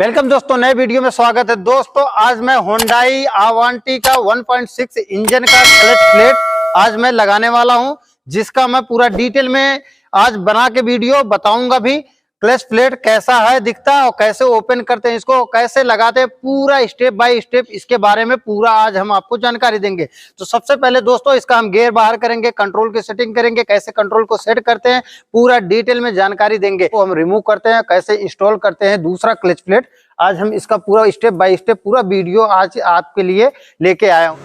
वेलकम दोस्तों, नए वीडियो में स्वागत है। दोस्तों आज मैं Hyundai Avanti का 1.6 इंजन का क्लच प्लेट आज मैं लगाने वाला हूं, जिसका मैं पूरा डिटेल में आज बना के वीडियो बताऊंगा भी। क्लच प्लेट कैसा है दिखता है और कैसे ओपन करते हैं, इसको कैसे लगाते हैं, पूरा स्टेप बाय स्टेप इसके बारे में पूरा आज हम आपको जानकारी देंगे। तो सबसे पहले दोस्तों इसका हम गियर बाहर करेंगे, कंट्रोल की सेटिंग करेंगे, कैसे कंट्रोल को सेट करते हैं पूरा डिटेल में जानकारी देंगे। तो हम रिमूव करते हैं, कैसे इंस्टॉल करते हैं दूसरा क्लच प्लेट, आज हम इसका पूरा स्टेप बाय स्टेप पूरा वीडियो आज आपके लिए लेके आया हूँ।